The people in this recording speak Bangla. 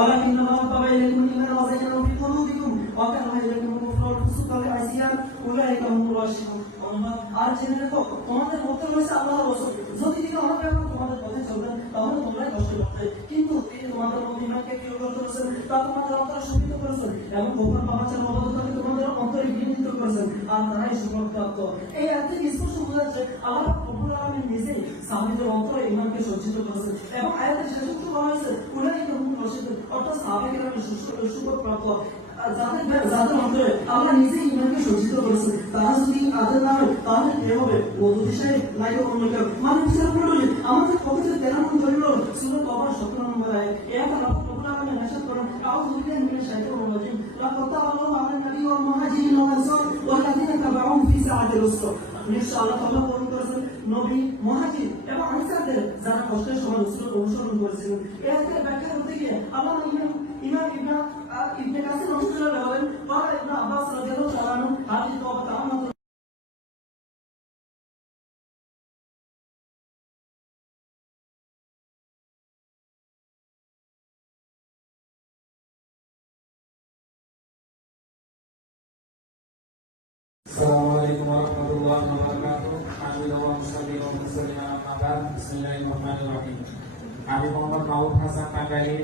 ওয়ালাকিন্নামা হাব্বাবা ইলাইকুমুল ঈমান ওয়া যায়্যানাহু ফি কুলুবিকুম ওয়া কারাহা ইলাইকুমুল কুফরা ওয়াল ফুসুকা ওয়াল ইসয়ান উলাইকা হুমুর রাশিদুন। আর জেনে রেখো তোমাদের মধ্যে রয়েছে আল্লাহর রাসূল, যদি তিনি হবে এবং তোমাদের পথে চলবেন তাহলে তোমরাই কষ্ট করবে, কিন্তু তিনি তোমাদের মধ্যে ইমানকে দৃঢ় করেছেন, তা তোমাদের অন্তরে শোভিত করেছেন এবং গোপন পাপাচার মদতকে তোমাদের অন্তরে বিনীত করেছেন, আর তারাই সুখপ্রাপ্ত। এই আয়াত থেকে স্পষ্ট বোঝা যাচ্ছে আল্লাহ রব্বুল আলামিন নিজেই সাহাবীদের অন্তরে ইমানকে সজ্জিত করেছেন এবং আয়াতের শেষে কি বলা হয়েছে উলাইকা হুমুর রাশিদুন, অর্থাৎ সাহাবায়ে সুখপ্রাপ্ত যাদের অন্তরে আল্লাহ নিজেই ইমানকে সজ্জিত করেছেন, তারা যদি আদর না হয় তাহলে কি হবে? ওদু দিশায় নাই অন্য কেউ মানে বিচার করলে আমাদের পক্ষে 13 নম্বর হলো সূরা তওবার 17 নম্বর আয়াত। এখন আল্লাহ রব্বুল আলামিন ইরশাদ করেন আউযু বিল্লাহি মিনাশ শাইতানির রাজিম লাকাদ তাআল্লাহু আলান নবী ওয়াল মুহাজিরিন ওয়াল আনসার ওয়াল্লাযিনা তাবাউহুম ফি সাআতিল উসরা। নিশ্চয় আল্লাহ তাআলা পূরণ করেছেন নবী, মুহাজির এবং আনসারদের যারা কষ্টের সময় উসরত অনুসরণ করেছিলেন। এই আয়াতের ব্যাখ্যা করতে গিয়ে আল্লাহ ইমাম ইবনে কাসির রাহিমাহুল্লাহ বলেন قال ابن عباس رضي الله تعالى عنه هذه التوبة عامة। Assalamualaikum warahmatullahi wabarakatuh. Alhamdulillah wassalatu wassalamu ala Bismillahirrahmanirrahim. Abi Muhammad Maud Hasan Nagari